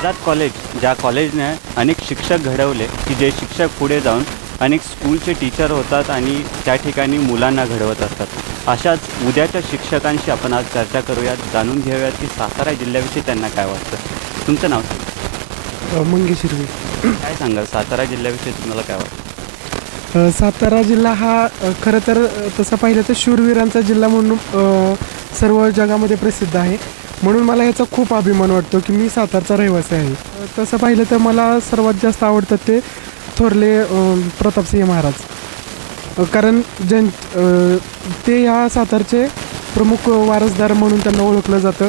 Azad college ज्या कॉलेजने अनेक शिक्षक घडवले की जे शिक्षक पुढे जाऊन अनेक स्कूलचे टीचर होतात आणि त्या ठिकाणी मुलांना घडवत असतात। अशाच उद्याच्या शिक्षकांशी आपण आज चर्चा करूयात, जाणून घेऊयात की सातारा जिल्ह्याविषयी त्यांना काय वाटतं। तुमचं नाव सांगा। मंगेश हिरवे। काय सांगाल सातारा जिल्ह्याविषयी तुम्हाला काय वाटतं? सातारा जिल्हा हा खरं तर तसं पाहिलं तर शूरवीरांचा जिल्हा म्हणून सर्व जगामध्ये प्रसिद्ध आहे, म्हणून मला याचा खूप अभिमान वाटतो की मी सातारचा रहिवासी आहे। तसं पाहिलं तर मला सर्वात जास्त आवडतात ते थोरले प्रतापसिंह महाराज, कारण ते या सातारचे प्रमुख वारसदार म्हणून त्यांना ओळखलं जातं,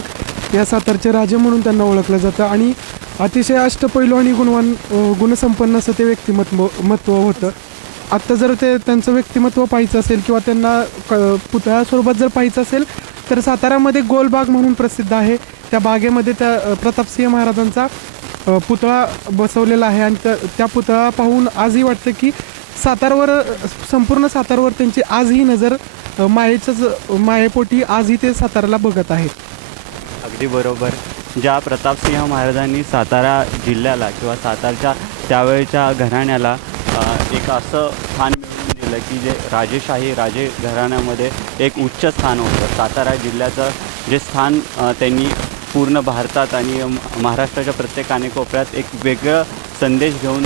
या सातारचे राजे म्हणून त्यांना ओळखलं जातं आणि अतिशय अष्टपैलू आणि गुणसंपन्न असं ते व्यक्तिमत्व होतं। आत्ता जर त्यांचं व्यक्तिमत्व पाहायचं असेल किंवा त्यांना पुतळ्या स्वरूपात जर पाहायचं असेल तर साताऱ्यामध्ये गोलबाग म्हणून प्रसिद्ध आहे, त्या बागेमध्ये त्या प्रतापसिंह महाराजांचा पुतळा बसवलेला आहे आणि त्या पुतळा पाहून आजही वाटतं की संपूर्ण सातारावर त्यांची आजही नजर मायेपोटी आजही ते साताराला बघत आहेत। अगदी बरोबर। ज्या प्रतापसिंह महाराजांनी सातारा जिल्ह्याला किंवा सातारच्या त्यावेळच्या घराण्याला एक असं स्थान मिळवून दिलं की जे राजेशाही राजे घराण्यामध्ये एक उच्च स्थान होतं। सातारा जिल्ह्याचं जे स्थान त्यांनी पूर्ण भारतात आणि महाराष्ट्राच्या प्रत्येक कानेकोपऱ्यात एक वेगळं संदेश घेऊन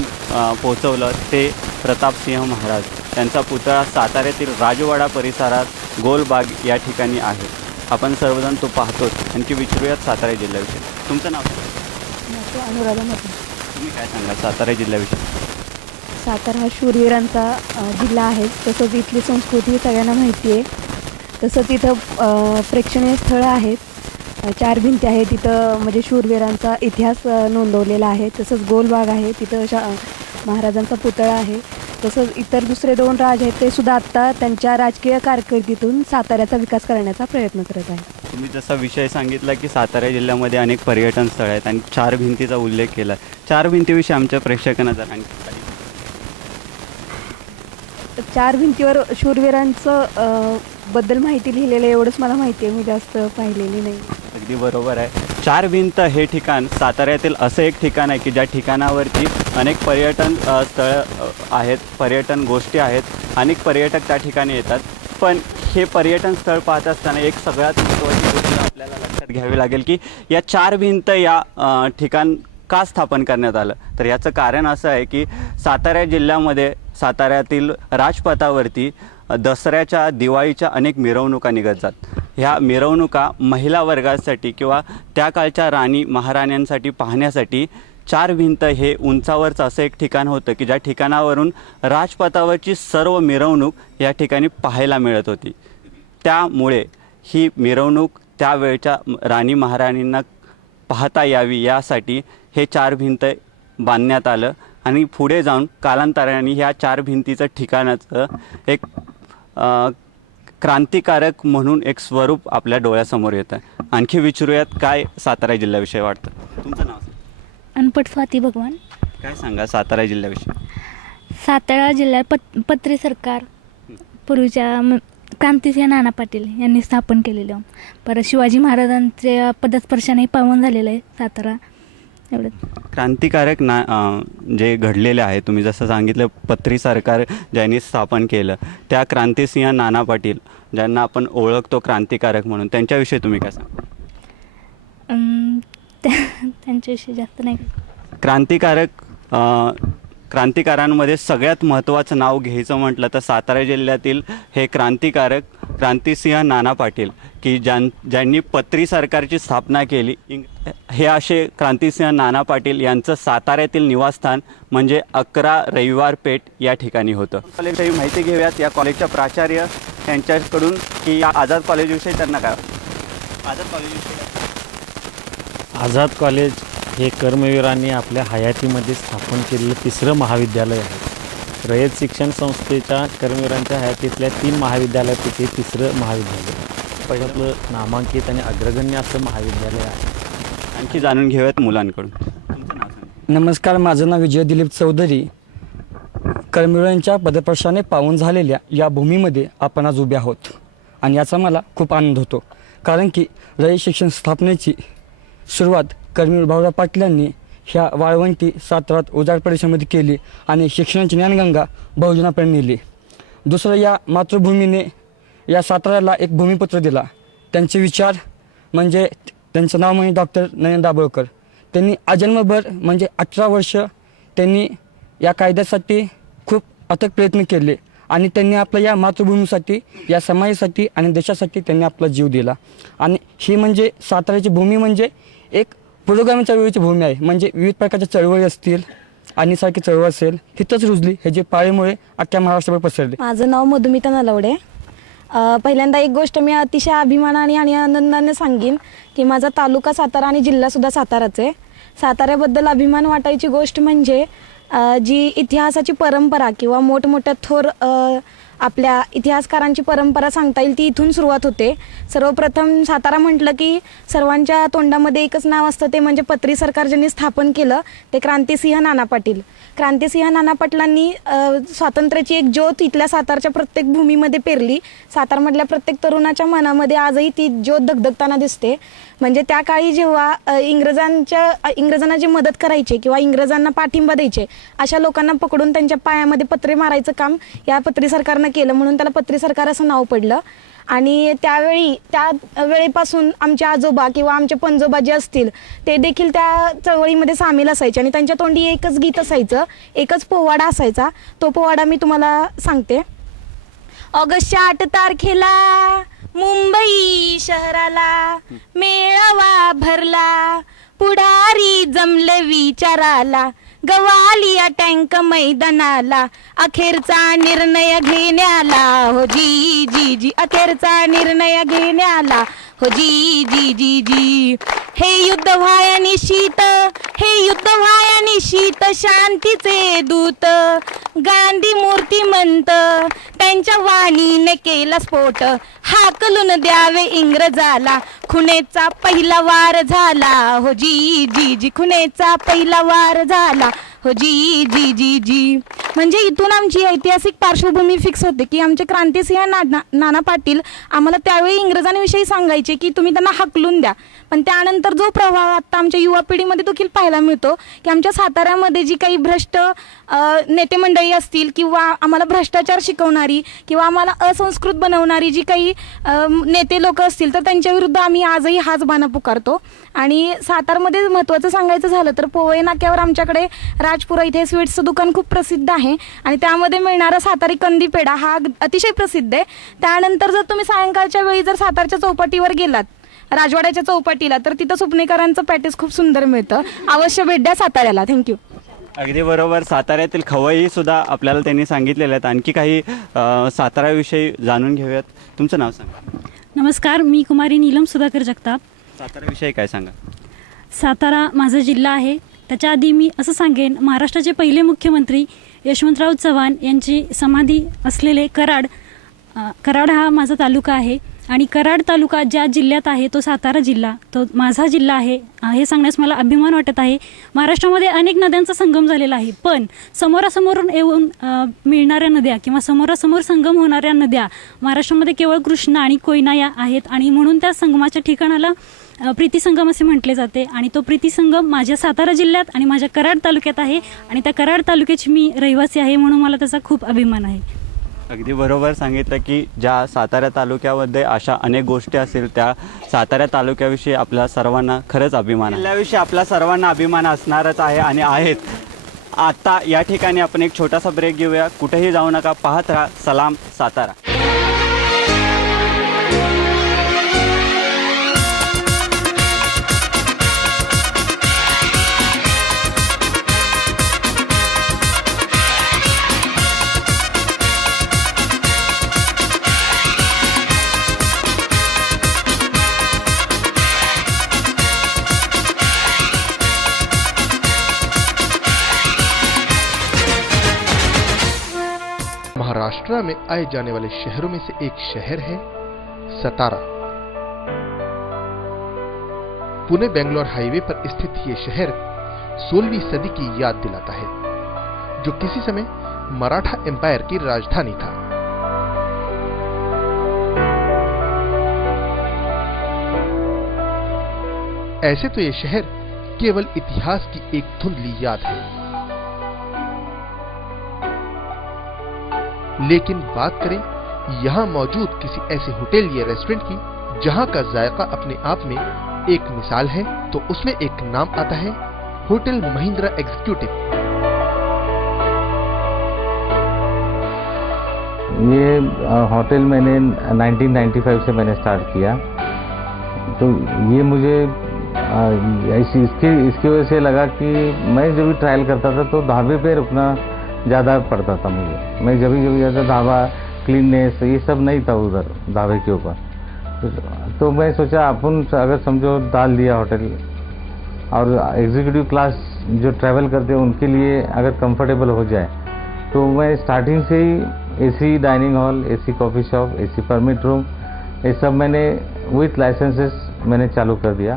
पोहोचवलं ते प्रतापसिंह महाराज। त्यांचा पुतळा साताऱ्यातील राजवाडा परिसरात गोलबाग या ठिकाणी आहे। आपण सर्वजण तो पाहतोच। आणखी विचारूयात सातारा जिल्ह्याविषयी। तुमचं नाव अनुराधा मते। तुम्ही काय सांगा सातारा जिल्ह्याविषयी? सातारा हा शूरवीरांचा जिल्हा आहे, तसंच इथली संस्कृती सगळ्यांना माहिती आहे। तसंच इथं प्रेक्षणीय स्थळं आहेत, 4 भिंती आहेत तिथं, म्हणजे शूरवीरांचा इतिहास नोंदवलेला आहे। तसंच गोलबाग आहे, तिथं महाराजांचा पुतळा आहे। तसंच इतर दुसरे 2 राज आहेत ते सुद्धा आत्ता त्यांच्या राजकीय कारकिर्दीतून साताऱ्याचा विकास करण्याचा प्रयत्न करत आहेत। तुम्ही जसा विषय सांगितला की सातारा जिल्ह्यामध्ये अनेक पर्यटन स्थळ आहेत आणि 4 भिंतीचा उल्लेख केला, 4 भिंतीविषयी आमच्या प्रेक्षकांना जरा 4 भिंतीवर शूरवीरांचं बद्दल माहिती लिहिलेलं एवढंच मला माहिती आहे, मी जास्त पाहिलेली नाही। अगदी बरोबर आहे। 4 भिंत हे ठिकाण साताऱ्यातील असं एक ठिकाण आहे की ज्या ठिकाणावरती अनेक पर्यटन स्थळं आहेत, पर्यटन गोष्टी आहेत, अनेक पर्यटक त्या ठिकाणी येतात। पण हे पर्यटन स्थळ पाहत असताना एक सगळ्यात महत्त्वाची गोष्ट आपल्याला लक्षात घ्यावी लागेल की या 4 भिंत या ठिकाण का स्थापन करण्यात आलं, तर याचं कारण असं आहे की सातारा जिल्ह्यामध्ये साताऱ्यातील राजपथावरती दसऱ्याच्या दिवाळीच्या अनेक मिरवणुका निघत जात। ह्या मिरवणुका महिला वर्गासाठी किंवा त्या काळच्या राणी महाराण्यांसाठी पाहण्यासाठी 4 भिंत हे उंचावरचं असं एक ठिकाण होतं की ज्या ठिकाणावरून राजपथावरची सर्व मिरवणूक या ठिकाणी पाहायला मिळत होती। त्यामुळे ही मिरवणूक त्यावेळच्या राणी महाराणींना पाहता यावी यासाठी हे 4 भिंत बांधण्यात आलं आणि पुढे जाऊन कालांतराने ह्या 4 भिंतीचं ठिकाणाचं एक क्रांतिकारक म्हणून एक स्वरूप आपल्या डोळ्यासमोर येतं। आणखी विचारूयात काय सातारा जिल्ह्याविषयी वाटतं। तुमचं नाव? अनपट स्वाती भगवान। काय सांगा सातारा जिल्ह्याविषयी? सातारा जिल्ह्यात पत्रे सरकार पूर्वीच्या क्रांतिसिंह नाना पाटील यांनी स्थापन केलेलं, परत शिवाजी महाराजांच्या पदस्पर्शाने पावन झालेलं आहे सातारा। एवढं क्रांतिकारक जे घडलेले आहे, तुम्ही जसं सांगितलं पत्री सरकार ज्यांनी स्थापन केलं, त्या क्रांतिसिंह नाना पाटील ज्यांना आपण ओळखतो क्रांतिकारक म्हणून, त्यांच्याविषयी तुम्ही काय सांगा? त्यांच्याविषयी जास्त नाही। क्रांतिकारांमध्ये सगळ्यात महत्त्वाचं नाव घ्यायचं म्हटलं तर सातारा जिल्ह्यातील हे क्रांतिकारक क्रांतिसिंह नाना पाटील की ज्यांनी पत्री सरकारची स्थापना केली। हे असे क्रांतिसिंह नाना पाटील यांचं साताऱ्यातील निवासस्थान म्हणजे 11 रविवार पेठ या ठिकाणी होतं। कॉलेजची माहिती घेऊयात या कॉलेजच्या प्राचार्य यांच्याकडून की या आझाद कॉलेजविषयी त्यांना काय वाटतं? आझाद कॉलेजविषयी आझाद कॉलेज हे कर्मवीरांनी आपल्या हयातीमध्ये स्थापन केलेलं 3रं महाविद्यालय आहे। रयत शिक्षण संस्थेच्या कर्मवीरांच्या हयातीतल्या 3 महाविद्यालयापैकी 3रं महाविद्यालय, पहिलं नामांकित आणि अग्रगण्य असं महाविद्यालय आहे। आणखी जाणून घेऊयात मुलांकडून। नमस्कार, माझं नाव विजय दिलीप चौधरी। कर्मवीरांच्या पदस्पर्शाने पावन झालेल्या या भूमीमध्ये आपण आज उभे आहोत आणि याचा मला खूप आनंद होतो, कारण की रयत शिक्षण स्थापनेची सुरुवात कर्मवीर भाऊराव पाटलांनी ह्या वाळवंटी साताऱ्यात उजाड परिसरामध्ये केली आणि शिक्षणाची ज्ञानगंगा बहुजनापर्यंत नेली. दुसरं, या मातृभूमीने या साताऱ्याला एक भूमिपत्र दिला. त्यांचे विचार म्हणजे त्यांचं नाव म्हणजे डॉक्टर नयन दाभोळकर. त्यांनी आजन्मभर म्हणजे 18 वर्ष त्यांनी या कायद्यासाठी खूप अथक प्रयत्न केले आणि त्यांनी आपल्या या मातृभूमीसाठी, या समाजासाठी आणि देशासाठी त्यांनी आपला जीव दिला. आणि ही म्हणजे साताऱ्याची भूमी म्हणजे एक पुरोगामी चळवळीची भूमी आहे. म्हणजे विविध प्रकारच्या चळवळी असतील आणि सारखी चळवळ असेल, हिथंच रुजली. हे जे पाळीमुळे अख्ख्या महाराष्ट्रावर पसरले. माझं नाव मधुमिता नलवडे. पहिल्यांदा एक गोष्ट मी अतिशय अभिमानाने आणि आनंदाने सांगेन की माझा तालुका सातारा आणि जिल्हासुद्धा साताराच आहे. साताऱ्याबद्दल अभिमान वाटायची गोष्ट म्हणजे जी इतिहासाची परंपरा किंवा मोठमोठ्या थोर आपल्या इतिहासकारांची परंपरा सांगता येईल ती इथून सुरुवात होते. सर्वप्रथम सातारा म्हटलं की सर्वांच्या तोंडामध्ये एकच नाव असतं, ते म्हणजे पत्री सरकार ज्यांनी स्थापन केलं ते क्रांतिसिंह नाना पाटील. क्रांतिसिंह नाना पाटलांनी स्वातंत्र्याची एक ज्योत इथल्या सातारच्या प्रत्येक भूमीमध्ये पेरली. सातारमधल्या प्रत्येक तरुणाच्या मनामध्ये आजही ती ज्योत धगधगताना दिसते. म्हणजे त्या काळी जेव्हा इंग्रजांना जे मदत करायचे किंवा इंग्रजांना पाठिंबा द्यायचे अशा लोकांना पकडून त्यांच्या पायामध्ये पत्रे मारायचं काम या पत्री सरकारनं केलं, म्हणून त्याला पत्री सरकार असं नाव पडलं. आणि त्या वेळेपासून आमचे आजोबा किंवा आमचे पणजोबा जे असतील ते देखील त्या चळवळीमध्ये सामील असायचे आणि त्यांच्या तोंडी एकच गीत असायचं, एकच पोवाडा असायचा. तो पोवाडा मी तुम्हाला सांगते. ऑगस्टच्या 8 तारखेला मुंबई शहराला मेळावा भरला, पुढारी जमले विचाराला, गवालिया टँक मैदानाला, अखेरचा निर्णय घेण्याला हो जी जी जी, अखेरचा निर्णय घेण्याला हो जी जी जी जी. हे युद्ध व्हाया निशीत, हे युद्ध व्हाया निशीत, शांतीचे दूत गांधी मूर्तिमंत त्यांच्या वाणीने केला स्फोट, हाकलून द्यावे इंग्रजाला, खुनेचा पहिला वार झाला हो जी जी जी, खुनेचा पहिला वार झाला हो जी जी जी जी. म्हणजे इथून आमची ऐतिहासिक पार्श्वभूमी फिक्स होते की आमचे क्रांतिसिंह नाना पाटील आम्हाला त्यावेळी इंग्रजांविषयी सांगायचे की तुम्ही त्यांना हाकलून द्या. पण त्यानंतर जो प्रभाव आता आमच्या युवा पिढीमध्ये देखील पाहायला मिळतो की आमच्या साताऱ्यामध्ये जी काही भ्रष्ट नेते मंडळी असतील किंवा आम्हाला भ्रष्टाचार शिकवणारी किंवा आम्हाला असंस्कृत बनवणारी जी काही नेते लोक असतील तर त्यांच्या विरुद्ध आम्ही आजही हाच बाणा पुकारतो. आणि सातारमध्ये महत्त्वाचं सांगायचं झालं तर पोवई नाक्यावर आमच्याकडे राजपुरा इथे स्वीट्सचं दुकान खूप प्रसिद्ध आहे आणि त्यामध्ये मिळणारा सातारी कंदी पेढा हा अतिशय प्रसिद्ध आहे. त्यानंतर जर तुम्ही सायंकाळच्या वेळी जर सातारच्या चौपाटीवर गेलात, राजवाड्याच्या चौपाटीला, तर तिथं सुपनेकरांचं पॅटीस खूप सुंदर मिळतं. अवश्य भेट द्या साताऱ्याला. थँक्यू. अगदी बरोबर. साताऱ्यातील खवई सुद्धा आपल्याला त्यांनी सांगितलेले आहेत. आणखी काही साताऱ्याविषयी जाणून घेऊयात. तुमचं नाव सांगा. नमस्कार, मी कुमारी नीलम सुधाकर जगताप. साताऱ्याविषयी काय सांगा. सातारा माझा जिल्हा आहे. त्याच्या आधी मी असं सांगेन, महाराष्ट्राचे पहिले मुख्यमंत्री यशवंतराव चव्हाण यांची समाधी असलेले कराड हा माझा तालुका आहे आणि कराड तालुका ज्या जिल्ह्यात आहे तो सातारा जिल्हा, तो माझा जिल्हा आहे हे सांगण्यास मला अभिमान वाटत आहे. महाराष्ट्रामध्ये अनेक नद्यांचा संगम झालेला आहे, पण समोरासमोरून येऊन मिळणाऱ्या नद्या किंवा समोरासमोर संगम होणाऱ्या नद्या महाराष्ट्रामध्ये केवळ कृष्णा आणि कोयना या आहेत आणि म्हणून त्या संगमाच्या ठिकाणाला प्रीतिसंगम असे म्हटले जाते. आणि तो प्रीतिसंगम माझ्या सातारा जिल्ह्यात आणि माझ्या कराड तालुक्यात आहे आणि त्या कराड तालुक्याची मी रहिवासी आहे, म्हणून मला त्याचा खूप अभिमान आहे. अगदी बरोबर सांगितलं की ज्या सातारा तालुक्यामध्ये अशा अनेक गोष्टी असतील त्या सातारा तालुक्याविषयी आपल्या सर्वांना खरंच अभिमान आहे. जिल्ह्याविषयी आपल्या सर्वांना अभिमान असणारच आहे आणि आहेत. आता या ठिकाणी आपण एक छोटासा ब्रेक घेऊया. कुठेही जाऊ नका, पाहत राहा सलाम सातारा. महाराष्ट्र में आए जाने वाले शहरों में से एक शहर है सतारा। पुणे बेंगलोर हाईवे पर स्थित ये शहर 16वीं सदी की याद दिलाता है, जो किसी समय मराठा एम्पायर की राजधानी था। ऐसे तो ये शहर केवल इतिहास की एक धुंधली याद है। लेकिन बात करें यहाँ मौजूद किसी ऐसे होटल या रेस्टोरेंट की जहाँ का जायका अपने आप में एक मिसाल है, तो उसमें एक नाम आता है होटल महिंद्रा एग्जीक्यूटिव। ये होटल मैंने 1995 से मैंने स्टार्ट किया, तो ये मुझे इसकी वजह से लगा कि मैं जब भी ट्रायल करता था तो ढाबे पे रुकना ज़्यादा पड़ता था मुझे। मैं जब भी जाता ढाबा क्लीननेस ये सब नहीं था उधर ढाबे के ऊपर, तो मैं सोचा अपन अगर समझो डाल दिया होटल, और एग्जीक्यूटिव क्लास जो ट्रैवल करते हैं उनके लिए अगर कंफर्टेबल हो जाए, तो मैं स्टार्टिंग से ही AC dining hall, AC coffee shop, AC permit room, ये सब मैंने विथ लाइसेंसेस मैंने चालू कर दिया।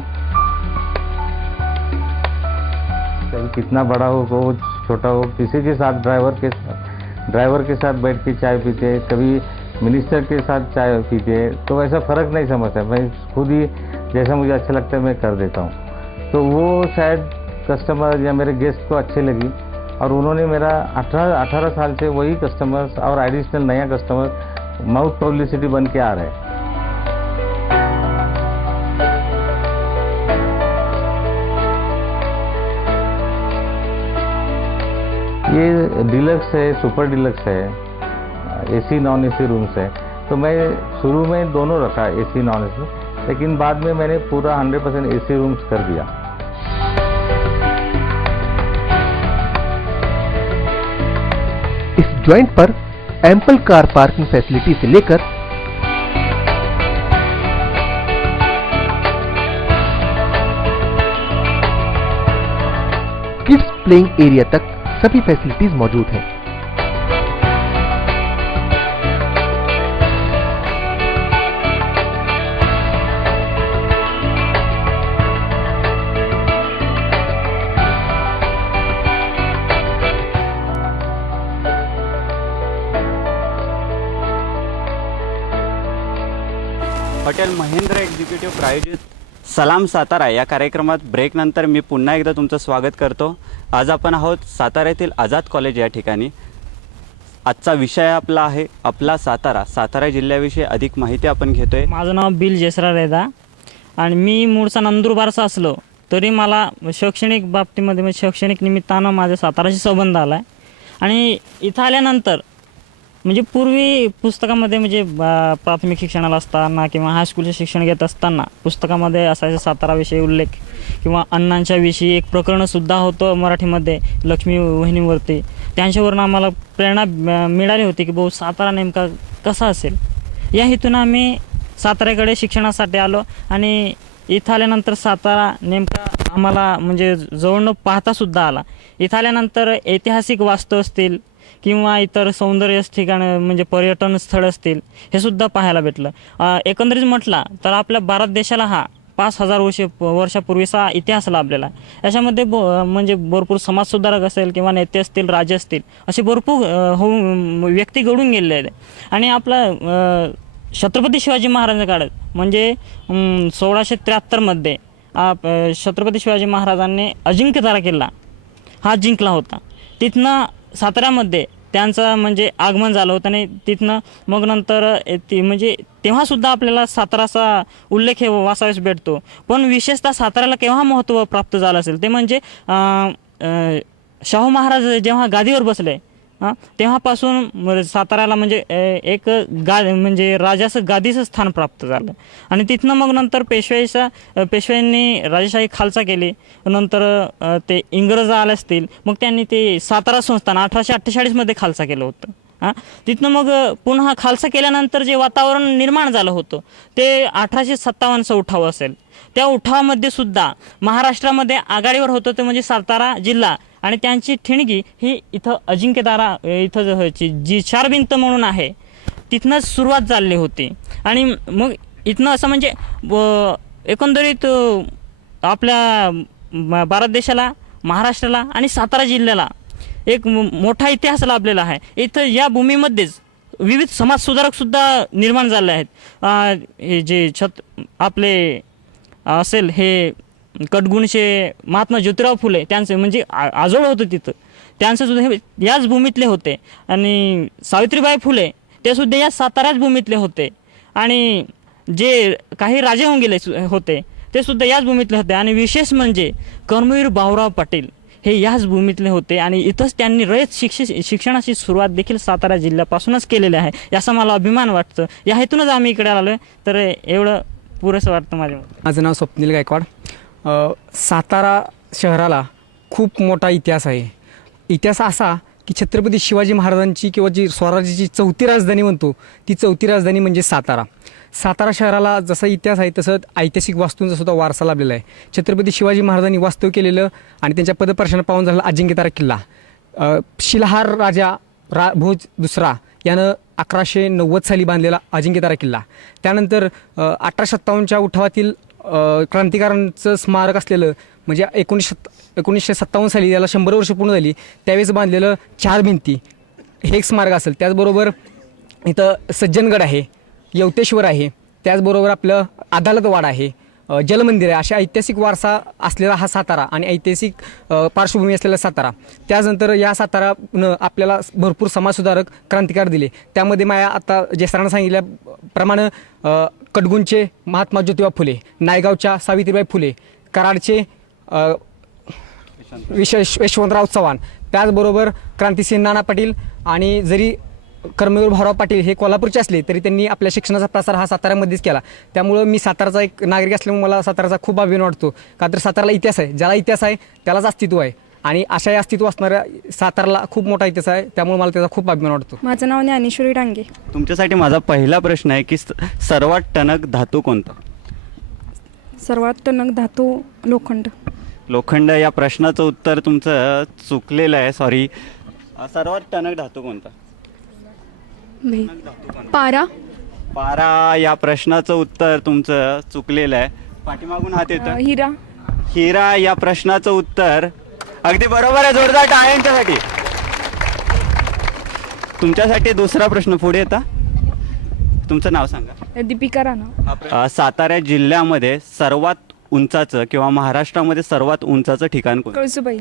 कभी कितना बड़ा हो छोटा हो, किसी के साथ ड्राइवर के साथ बैठ के चाय पीते, कभी मिनिस्टर के साथ चाय पीते, तो ऐसा फ़र्क नहीं समझता। मैं खुद ही जैसा मुझे अच्छा लगता है मैं कर देता हूँ। तो वो शायद कस्टमर या मेरे गेस्ट को अच्छी लगी, और उन्होंने मेरा 18 साल से वही कस्टमर्स और एडिशनल नया कस्टमर माउथ पब्लिसिटी बन के आ रहे हैं। ये डिलक्स है, सुपर डिलक्स है, एसी नॉन एसी रूम्स है। तो मैं शुरू में दोनों रखा, एसी नॉन एसी, लेकिन बाद में मैंने पूरा 100% एसी रूम्स कर दिया। इस जॉइंट पर एम्पल कार पार्किंग फैसिलिटी से लेकर किड्स प्लेइंग एरिया तक सभी फैसिलिटीज मौजूद हैं। हॉटेल महेंद्र एक्झिक्युटिव्ह प्रायोजित सलाम सातारा या कार्यक्रमात ब्रेकनंतर मी पुन्हा एकदा तुमचं स्वागत करतो। आज आपण आहोत सातारा येथील आझाद कॉलेज या ठिकाणी। आजचा विषय आपला आहे आपला सातारा। सातारा जिल्ह्याविषयी अधिक माहिती आपण घेतोय। माझं नाव बिल जसरा रेदा आणि मी मूळचा नंदुरबारचा असलो तरी मला शैक्षणिक बाबतीमध्ये म्हणजे शैक्षणिक निमित्तानं माझ्या साताराशी संबंध आला आहे। आणि इथं आल्यानंतर म्हणजे पूर्वी पुस्तकामध्ये म्हणजे प्राथमिक शिक्षणाला असताना किंवा हायस्कूलचे शिक्षण घेत असताना पुस्तकामध्ये असायचं साताराविषयी उल्लेख, किंवा अण्णांच्या विषयी एक प्रकरणसुद्धा होतं मराठीमध्ये लक्ष्मी वहिनीवरती। त्यांच्यावरून आम्हाला प्रेरणा मिळाली होती की भाऊ सातारा नेमका कसा असेल। या हेतून आम्ही साताऱ्याकडे शिक्षणासाठी आलो, आणि इथं आल्यानंतर सातारा नेमका आम्हाला म्हणजे जवळनं पाहतासुद्धा आला। इथं आल्यानंतर ऐतिहासिक वास्तू असतील किंवा इतर सौंदर्य ठिकाणं म्हणजे पर्यटन स्थळ असतील हे सुद्धा पाहायला भेटलं। एकंदरीत म्हटलं तर आपल्या भारत देशाला हा 5000 वर्षापूर्वीचा इतिहास लाभलेला आहे। याच्यामध्ये म्हणजे भरपूर समाजसुधारक असेल किंवा नेते असतील, राजे असतील, असे भरपूर व्यक्ती घडून गेलेले आहेत। आणि आपलं छत्रपती शिवाजी महाराजांच्या काळात म्हणजे 1673मध्ये छत्रपती शिवाजी महाराजांनी अजिंक्यतारा किल्ला हा जिंकला होता। तिथनं साताऱ्यामध्ये त्यांचं म्हणजे आगमन झालं होतं, आणि तिथनं मग नंतर म्हणजे तेव्हासुद्धा आपल्याला साताराचा उल्लेख हे वाचायला भेटतो। पण विशेषतः साताऱ्याला केव्हा महत्त्व प्राप्त झालं असेल ते म्हणजे शाहू महाराज जेव्हा गादीवर बसले तेव्हापासून साताऱ्याला म्हणजे एक म्हणजे राजाचं गादीचं स्थान प्राप्त झालं। आणि तिथनं मग नंतर पेशव्यांनी राजेशाही खालसा केली। नंतर ते इंग्रज आले असतील, मग त्यांनी ते सातारा संस्थान 1848मध्ये खालसा केलं होतं। तिथनं मग पुन्हा खालसा केल्यानंतर जे वातावरण निर्माण झालं होतं ते 1857चा उठाव असेल। त्या उठावामध्ये सुद्धा महाराष्ट्रामध्ये आघाडीवर होतं ते म्हणजे सातारा जिल्हा, आणि त्यांची ठिणगी ही इथं अजिंक्यतारा इथं जी चार भिंत म्हणून आहे तिथनंच सुरुवात झाली होती। आणि मग इथनं असं म्हणजे एकंदरीत आपल्या भारत देशाला, महाराष्ट्राला आणि सातारा जिल्ह्याला एक मोठा इतिहास लाभलेला आहे। इथं या भूमीमध्येच विविध समाजसुधारकसुद्धा निर्माण झाले आहेत। हे जे आपले असेल हे कडगुणशे महात्मा ज्योतिराव फुले त्यांचे म्हणजे आजोळ होतं तिथं, त्यांचं सुद्धा हे याच भूमीतले होते. आणि सावित्रीबाई फुले ते सुद्धा या साताराच भूमीतले होते. आणि जे काही राजे होऊन गेले होते ते सुद्धा याच भूमीतले होते. आणि विशेष म्हणजे कर्मवीर भाऊराव पाटील हे याच भूमीतले होते. आणि इथंच त्यांनी रयत शिक्षणाची सुरुवात देखील सातारा जिल्ह्यापासूनच केलेली आहे, याचा मला अभिमान वाटतं. या हेतूनच आम्ही इकडे आलो आहे. तर एवढं पुरेसं वाटतं माझ्या. माझं नाव स्वप्नील गायकवाड. सातारा शहराला खूप मोठा इतिहास आहे. इतिहास असा की छत्रपती शिवाजी महाराजांची किंवा जी स्वराज्याची चौथी राजधानी म्हणतो ती चौथी राजधानी म्हणजे सातारा. सातारा शहराला जसा इतिहास आहे तसं ऐतिहासिक वास्तूंचा सुद्धा वारसा लाभलेला आहे. छत्रपती शिवाजी महाराजांनी वास्तव केलेलं आणि त्यांच्या पदपर्शना पाहून झालेला अजिंक्यतारा किल्ला, शिलाहार राजा भोज दुसरा यानं 1190 साली बांधलेला अजिंक्यतारा किल्ला, त्यानंतर 1857च्या उठावातील क्रांतिकारांचं स्मारक असलेलं म्हणजे 1957 साली याला 100 वर्ष पूर्ण झाली त्यावेळेस बांधलेलं 4 भिंती हे एक स्मारक असेल. त्याचबरोबर इथं सज्जनगड आहे, यवतेश्वर आहे, त्याचबरोबर आपलं अदालतवाडा आहे, जलमंदिर आहे. अशा ऐतिहासिक वारसा असलेला हा सातारा आणि ऐतिहासिक पार्श्वभूमी असलेला सातारा. त्यानंतर या सातारानं आपल्याला भरपूर समाजसुधारक क्रांतिकार दिले. त्यामध्ये माझ्या आता जे सरांना सांगितल्याप्रमाणे कडगुणचे महात्मा ज्योतिबा फुले, नायगावच्या सावित्रीबाई फुले, कराडचे यशवंतराव चव्हाण, त्याचबरोबर क्रांतिसिंह नाना पाटील. आणि जरी कर्मवीर भाऊराव पाटील हे कोल्हापूरचे असले तरी त्यांनी आपल्या शिक्षणाचा प्रसार हा साताऱ्यामध्येच केला. त्यामुळं मी साताराचा एक नागरिक असल्यामुळे मला साताराचा खूप अभिमान वाटतो. का तर साताराला इतिहास आहे, ज्याला इतिहास आहे त्यालाच अस्तित्व आहे. आणि अशाही अस्तित्व असणाऱ्या साताराला खूप मोठा इतिहास आहे, त्यामुळे मला त्याचा खूप अभिमान वाटतो. माझं नाव ज्ञानेश्वरी डांगे. तुमच्यासाठी माझा पहिला प्रश्न आहे की सर्वात टणक धातू कोणता? सर्वात टणक धातू लोखंड. लोखंड या प्रश्नाचं उत्तर तुमचं चुकलेलं आहे, सॉरी. सर्वात टणक धातू कोणता? पारा. पारा या प्रश्नाचं उत्तर तुमचं चुकलेलं आहे. पाठीमागून हात येतो. हिरा. हिरा या प्रश्नाचं उत्तर अगदी बरोबर आहे. जोरदार टाळ्या यांच्यासाठी. तुमच्यासाठी दुसरा प्रश्न पुढे येता. तुमचं नाव सांगा. दीपिका राणा. सातारा जिल्ह्यामध्ये सर्वात उंचाचं किंवा महाराष्ट्रामध्ये सर्वात उंचाचं ठिकाण कोण? कळसुबाई.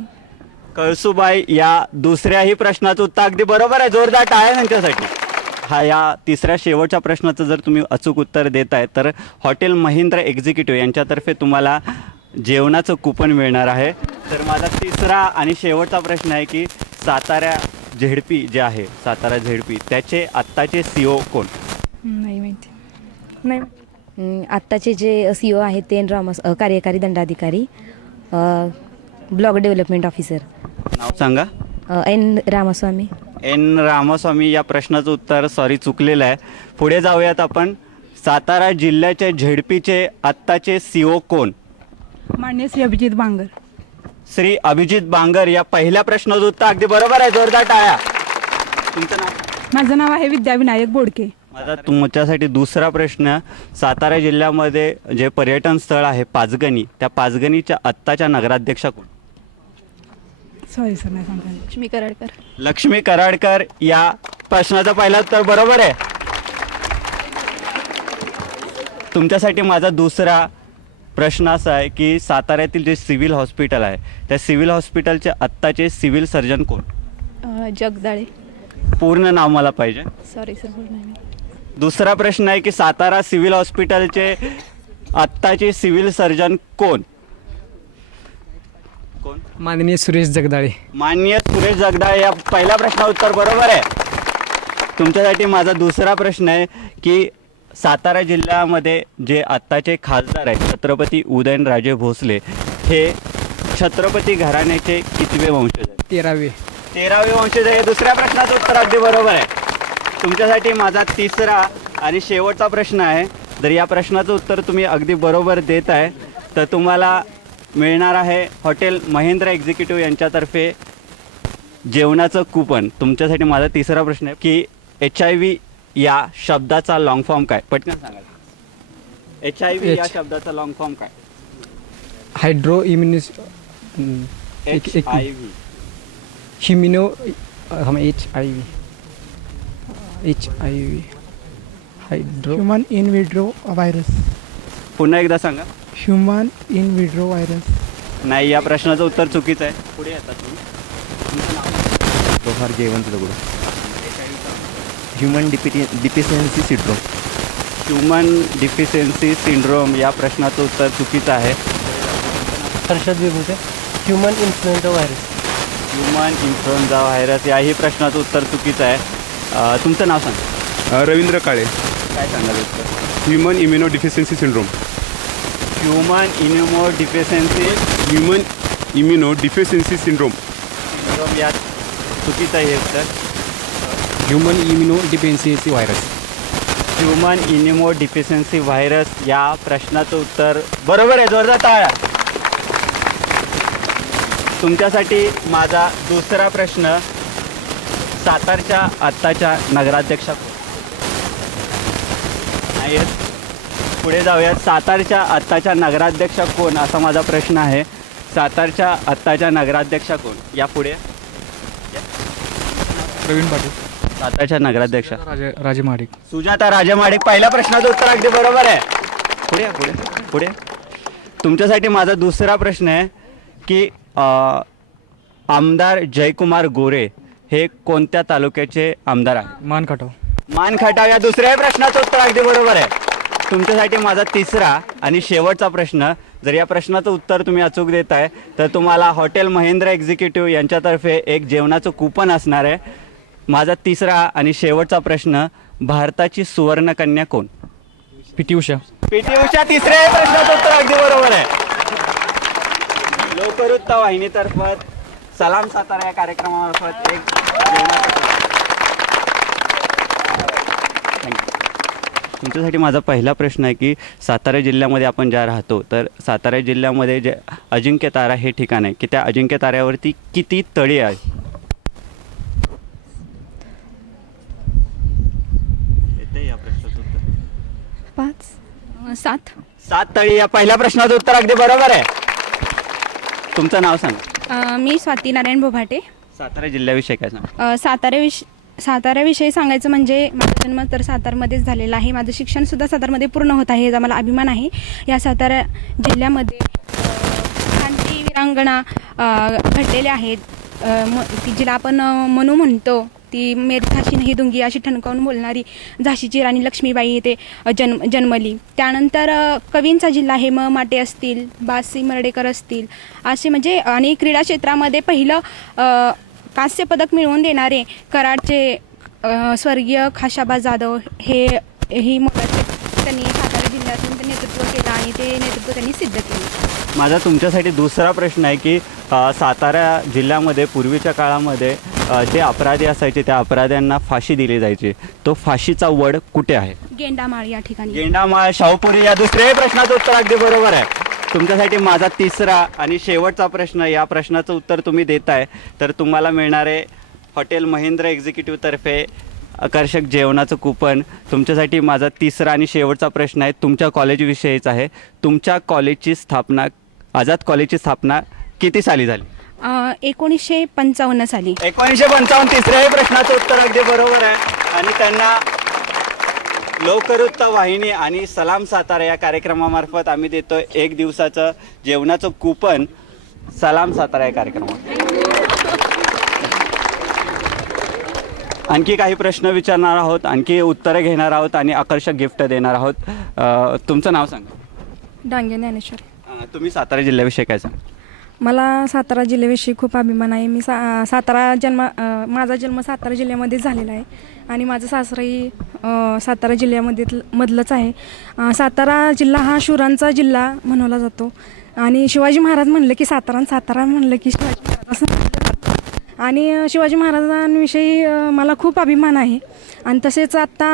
कळसुबाई या दुसऱ्याही प्रश्नाचं उत्तर अगदी बरोबर आहे. जोरदार टाळ्या यांच्यासाठी. हा या तिसऱ्या शेवटच्या प्रश्नाचं जर तुम्ही अचूक उत्तर देताय तर हॉटेल महिंद्रा एक्झिक्युटिव्ह यांच्यातर्फे तुम्हाला जेवणाचं कूपन मिळणार आहे. तर माझा तिसरा आणि शेवटचा प्रश्न आहे की सातारा झेडपी जे आहे, सातारा झेडपी त्याचे आत्ताचे CEO कोण? नाही माहिती. नाही. आत्ताचे जे CEO आहेत ते कार्यकारी दंडाधिकारी, ब्लॉक डेव्हलपमेंट ऑफिसर. नाव सांगा. N रामास्वामी. N रामास्वामी या प्रश्नाचं उत्तर सॉरी चुकलेलं आहे. पुढे जाऊयात आपण. सातारा जिल्ह्याच्या झेडपीचे आत्ताचे CEO कोण? मान्य श्री अभिजित बांगर. श्री अभिजित बांगर या पहिल्या प्रश्नाचं उत्तर अगदी बरोबर आहे. जोरदार टाळ्या. तुमचं नाव? माझं नाव आहे विद्याविनायक बोडके. माझा तुमच्यासाठी दुसरा प्रश्न. सातारा जिल्ह्यामध्ये जे पर्यटन स्थळ आहे पाचगणी, त्या पाचगणीच्या आत्ताच्या नगराध्यक्षा कोण? सॉरी सर नाही सांगता. लक्ष्मी कराडकर. लक्ष्मी कराडकर या प्रश्नाचं पहिलं उत्तर बरोबर आहे. तुमच्यासाठी माझा दुसरा प्रश्न असा आहे की साताऱ्यातील जे सिव्हिल हॉस्पिटल आहे त्या सिव्हिल हॉस्पिटलचे आत्ताचे सिव्हिल सर्जन कोण? जगदाळे. पूर्ण नाव मला पाहिजे. Sorry sir. दुसरा प्रश्न आहे की सातारा सिव्हिल हॉस्पिटलचे आत्ताचे सिव्हिल सर्जन कोण? कोण? माननीय सुरेश जगदाळे. माननीय सुरेश जगदाळे या पहिल्या प्रश्नाचं उत्तर बरोबर आहे. तुमच्यासाठी माझा दुसरा प्रश्न आहे की सातारा जिल्ह्यामध्ये जे आत्ताचे खासदार आहेत छत्रपती उदयनराजे भोसले हे छत्रपती घराण्याचे कितवे वंशज आहेत? 13वे वंशज आहे. दुसऱ्या प्रश्नाचं उत्तर अगदी बरोबर आहे. तुमच्यासाठी माझा तिसरा आणि शेवटचा प्रश्न आहे. जर या प्रश्नाचं उत्तर तुम्ही अगदी बरोबर देत आहे तर तुम्हाला मिळणार आहे हॉटेल महिंद्रा एक्झिक्युटिव्ह यांच्यातर्फे जेवणाचं कूपन. तुमच्यासाठी माझा तिसरा प्रश्न आहे की HIV या शब्दाचा लॉंग फॉर्म काय? पटकन सांगा. HIV या शब्दाचा लॉंग फॉर्म काय? Hydro immuno HIV hydro human in vitro virus. पुन्हा एकदा सांगा. Human in withdraw virus. नाही, या प्रश्नाचं उत्तर चुकीचं आहे. पुढे येतात तुम्ही. तुमचं नाव? प्रभार Jaywant Dagdu. Human deficiency syndrome. Human deficiency syndrome या प्रश्नाचं उत्तर चुकीचं आहे. Harshad Vibhute. Human influenza virus. Human influenza virus याही प्रश्नाचं उत्तर चुकीचं आहे. तुमचं नाव सांगा. रवींद्र काळे. काय सांगाल उत्तर? Human immuno deficiency syndrome. Human immuno deficiency syndrome यात चुकीचं आहे उत्तर. Human immuno deficiency virus. Human immuno deficiency virus या प्रश्नाचं उत्तर बरोबर आहे. जोरदार टाळ्या. तुमच्यासाठी माझा दुसरा प्रश्न, सातारच्या आत्ताच्या नगराध्यक्षा नाही आहेत. पुढे जाऊयात. सातारच्या आत्ताच्या नगराध्यक्षा कोण असा माझा प्रश्न आहे. सातारच्या आत्ताच्या नगराध्यक्षा कोण? या पुढे. प्रवीण पाटील. सातारच्या नगराध्यक्षा राजे महाडिक. सुजाता राजे महाडिक. पहिल्या प्रश्नाचं उत्तर अगदी बरोबर आहे. पुढे या, पुढे पुढे. तुमच्यासाठी माझा दुसरा प्रश्न आहे की आमदार जयकुमार गोरे हे कोणत्या तालुक्याचे आमदार आहे? मानखटाव. मानखटाव या दुसऱ्या प्रश्नाचं उत्तर अगदी बरोबर आहे. तुमच्यासाठी माझा तिसरा आणि शेवटचा प्रश्न, जर या प्रश्नाचं उत्तर तुम्ही अचूक देताय तर तुम्हाला हॉटेल महेंद्र एक्झिक्युटिव्ह यांच्यातर्फे एक जेवणाचं कूपन असणार आहे. माझा तिसरा आणि शेवटचा प्रश्न, भारताची सुवर्णकन्या कोण? पी.टी. उषा. पी.टी. उषा. तिसऱ्या प्रश्नाचं उत्तर अगदी बरोबर आहे. लोकवृत्त वाहिनीतर्फे सलाम सातारा या कार्यक्रमामार्फत एक तुमच्यासाठी माझा पहिला प्रश्न आहे की सातारा जिल्ह्यामध्ये आपण ज्या राहतो, तर सातारा जिल्ह्यामध्ये जे अजिंक्य तारा हे ठिकाण आहे की त्या अजिंक्य ताऱ्यावरती किती तळी आहे? येते या प्रश्नाचं उत्तर? 5 7. 7 तळी या पहिल्या प्रश्नाचं उत्तर अगदी बरोबर आहे. तुमचं नाव सांगा. मी स्वाती नारायण बोभाटे. सातारा जिल्ह्याविषयी काय सांगा? साताऱ्याविषयी सांगायचं म्हणजे माझा जन्म तर सातारमध्येच झालेला आहे. माझं शिक्षणसुद्धा सातारमध्ये पूर्ण होत आहे, याचा मला अभिमान आहे. या सातारा जिल्ह्यामध्ये क्रांती वीरांगणा घडलेल्या आहेत. जिला आपण मनू म्हणतो, ती मेरी झाशी नाही दुंगी अशी ठणकावून बोलणारी झाशीची राणी लक्ष्मीबाई इथे जन्मली. त्यानंतर कवींचा जिल्हा आहे. माटे असतील, बासी मर्डेकर असतील, असे म्हणजे आणि क्रीडा क्षेत्रामध्ये पहिलं कांस्य पदक मिळवून देणारे कराडचे स्वर्गीय खाशाबा जाधव ही मोलाचे त्यांनी सातारा जिल्ह्यातून नेतृत्व केलं आणि ते नेतृत्व त्यांनी सिद्ध केलं. माझा तुमच्यासाठी दुसरा प्रश्न आहे की सातारा जिल्ह्यामध्ये पूर्वीच्या काळामध्ये जे अपराधी असायचे त्या अपराध्यांना फाशी दिली जायची, तो फाशीचा वड कुठे आहे? गेंडामाळ या ठिकाणी. गेंडामाळ, शाहूपुरी या दुसऱ्याही प्रश्नाचं उत्तर अगदी बरोबर आहे. तुमच्यासाठी माझा तिसरा आणि शेवटचा प्रश्न, या प्रश्नाचं उत्तर तुम्ही देताय तर तुम्हाला मिळणारे हॉटेल महेंद्र एक्झिक्युटिव्हतर्फे आकर्षक जेवणाचं कूपन. तुमच्यासाठी माझा तिसरा आणि शेवटचा प्रश्न आहे, तुमच्या कॉलेजविषयीच आहे. तुमच्या कॉलेजची स्थापना, आझाद कॉलेजची स्थापना किती साली झाली? 1955 साली. 1955. तिसऱ्याही प्रश्नाचं उत्तर अगदी बरोबर आहे. आणि त्यांना लोकवृत्त वाहिनी आणि सलाम सातारा या कार्यक्रमामार्फत आम्ही देतो 1 दिवसाचं जेवणाचं कूपन. सलाम सातारा या कार्यक्रमात आणखी काही प्रश्न विचारणार आहोत, आणखी उत्तरं घेणार आहोत आणि आकर्षक गिफ्ट देणार आहोत. तुमचं नाव सांगा. डांगे ज्ञानेश्वर. तुम्ही सातारा जिल्ह्याविषयी काय सांगा? मला सातारा जिल्ह्याविषयी खूप अभिमान आहे. मी माझा जन्म सातारा जिल्ह्यामध्ये झालेला आहे आणि माझं सासरही सातारा मधलंच आहे. सातारा जिल्हा हा शूरांचा जिल्हा म्हणवला जातो आणि शिवाजी महाराज म्हणलं की सातारा म्हणलं की शिवाजी महाराज असं म्हटलं जातं. आणि शिवाजी महाराजांविषयी मला खूप अभिमान आहे. आणि तसेच आत्ता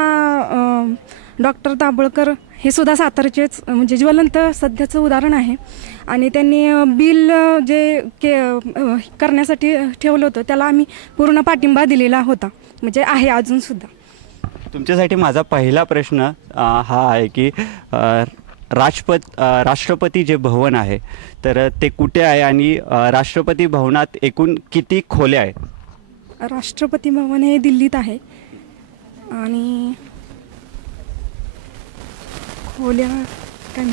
डॉक्टर दाभोळकर हे सुद्धा सातारचेच म्हणजे ज्वलंत सध्याचं उदाहरण आहे. आणि त्यांनी बिल जे करण्यासाठी ठेवलं होतं त्याला आम्ही पूर्ण पाठिंबा दिलेला होता, म्हणजे आहे अजूनसुद्धा. तुमच्यासाठी माझा पहिला प्रश्न हा आहे की राष्ट्रपती जे भवन आहे तर ते कुठे आहे आणि राष्ट्रपती भवनात एकूण किती खोल्या आहेत? राष्ट्रपती भवन हे दिल्लीत आहे आणि खोल्या काय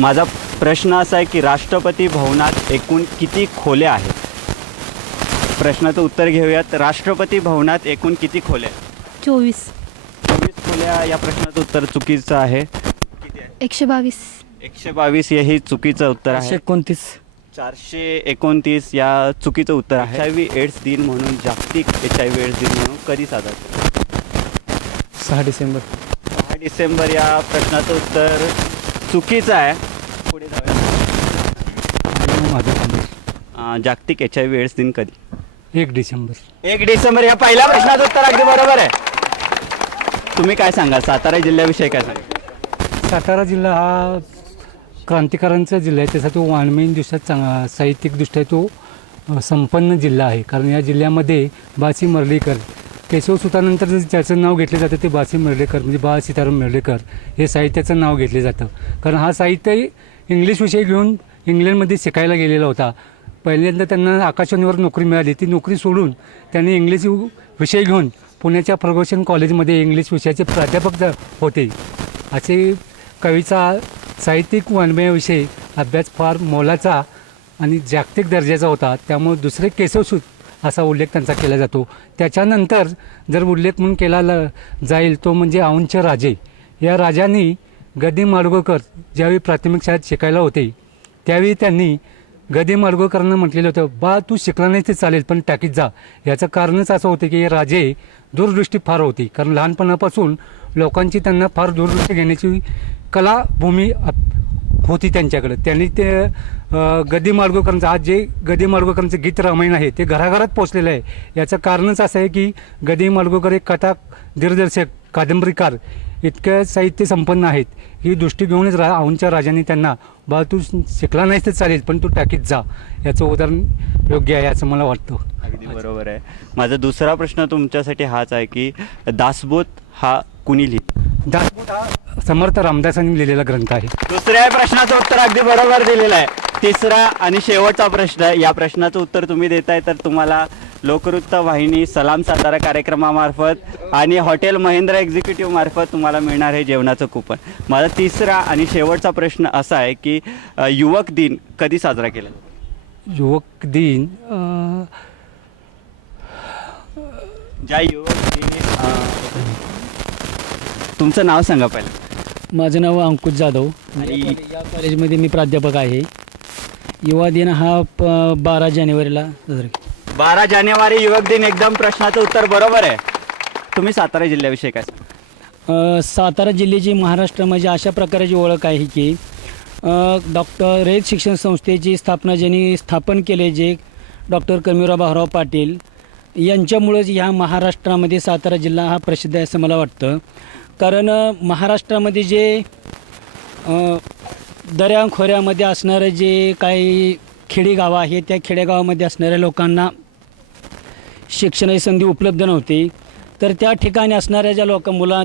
माझा प्रश्न असा आहे की राष्ट्रपती भवनात एकूण किती खोल्या आहेत? प्रश्नाचं उत्तर घेऊयात. राष्ट्रपती भवनात एकूण किती खोल्या आहेत? 24. 24 खोल्या. या प्रश्नाचं उत्तर चुकीचं आहे. 122. 122 हेही चुकीचं उत्तर आहे. 429. 429 या चुकीचं उत्तर आहे. HIV एड्स दिन म्हणून जागतिक HIV एड्स दिन म्हणून कधी साजरा केला? 6 डिसेंबर. 6 डिसेंबर या प्रश्नाचं उत्तर चुकीचं आहे. पुढे जाऊया. जागतिक HIV एड्स दिन कधी? 1 डिसेंबर. 1 डिसेंबर या पहिल्या प्रश्नाचं उत्तर अगदी बरोबर आहे. तुम्ही काय सांगाल सातारा जिल्ह्याविषयी काय सांगाल? सातारा जिल्हा हा क्रांतिकारांचा जिल्हा आहे. त्यासाठी तो वाङ्मयीनदृष्ट्या साहित्यिकदृष्ट्या तो संपन्न जिल्हा आहे. कारण या जिल्ह्यामध्ये बासी मर्ढेकर, केशवसुतानंतर ज्याचं नाव घेतलं जातं ते बासी मर्ढेकर म्हणजे बा सीताराम मर्ढेकर हे साहित्याचं नाव घेतलं जातं. कारण हा साहित्य इंग्लिश विषय घेऊन इंग्लंडमध्ये शिकायला गेलेला होता. पहिल्यांदा त्यांना आकाशवाणीवर नोकरी मिळाली. ती नोकरी सोडून त्यांनी इंग्लिश विषय घेऊन पुण्याच्या फर्ग्युसन कॉलेजमध्ये इंग्लिश विषयाचे प्राध्यापक होते. असे कवीचा साहित्यिक वाङ्मयाविषयी अभ्यास फार मोलाचा आणि जागतिक दर्जाचा होता. त्यामुळे दुसरे केशवसूत असा उल्लेख त्यांचा केला जातो. त्याच्यानंतर जर उल्लेख म्हणून केला जाईल तो म्हणजे औंधचे राजे. या राजांनी गदी माडगूळकर ज्यावेळी प्राथमिक शाळेत शिकायला होते त्यावेळी त्यांनी गदी माडगूळकरांना म्हटलेलं होतं, बा तू शिकला नाही ते चालेल पण टाकीत जा. याचं कारणच असं होतं की हे राजे दूरदृष्टी फार होती. कारण लहानपणापासून लोकांची त्यांना फार दूरदृष्टी घेण्याची कलाभूमी होती त्यांच्याकडे. त्यांनी ते गदी माडगूळकरांचं आज जे गदी माडगूळकरांचं गीत रामायण आहे ते घराघरात पोचलेलं आहे. याचं कारणच असं आहे की गदी माडगूळकर एक कथा दिग्दर्शक कादंबरीकार इतकं साहित्य संपन्न आहेत. ही दृष्टी घेऊनच औंधच्या राजांनी त्यांना बा तू शिकला नाहीस तर चालेल पण तू टाकीत जा याचं उदाहरण योग्य आहे असं मला वाटतं. अगदी बरोबर आहे. माझा दुसरा प्रश्न तुमच्यासाठी हाच आहे की दासबोध हा कुणी लिहिला? दासबोध हा समर्थ रामदासांनी लिहिलेला ग्रंथ आहे. दुसऱ्या प्रश्नाचं उत्तर अगदी बरोबर दिलेलं आहे. तिसरा आणि शेवटचा प्रश्न. या प्रश्नाचं उत्तर तुम्ही देताय तर तुम्हाला लोकवृत्त वाहिनी सलाम सातारा कार्यक्रमामार्फत आणि हॉटेल महेंद्र एक्झिक्युटिव्ह मार्फत तुम्हाला मिळणार आहे जेवणाचं कुपन. माझा तिसरा आणि शेवटचा प्रश्न असा आहे की युवक दिन कधी साजरा केला? युवक दिन ज्या युवक दिन तुमचं नाव सांगा पहिलं. माझं नाव अंकुश जाधव आणि या कॉलेजमध्ये मी प्राध्यापक आहे. युवा दिन हा 12 जानेवारीला साजरा. 12 जानेवारी युवक दिन. एकदम प्रश्नाचं उत्तर बरोबर आहे. तुम्ही सातारा जिल्ह्याविषयी काय सांगा? सातारा जिल्ह्याची महाराष्ट्रामध्ये अशा प्रकारची ओळख आहे की डॉक्टर रयत शिक्षण संस्थेची स्थापना ज्यांनी स्थापन केले जे डॉक्टर कर्मवीरराव भाऊराव पाटील यांच्यामुळेच ह्या महाराष्ट्रामध्ये सातारा जिल्हा हा प्रसिद्ध आहे असं मला वाटतं. कारण महाराष्ट्रामध्ये जे दऱ्याखोऱ्यामध्ये असणारं जे काही खेडेगावं आहे त्या खेडेगावामध्ये असणाऱ्या लोकांना शिक्षणाची संधी उपलब्ध नव्हती. तर त्या ठिकाणी असणाऱ्या ज्या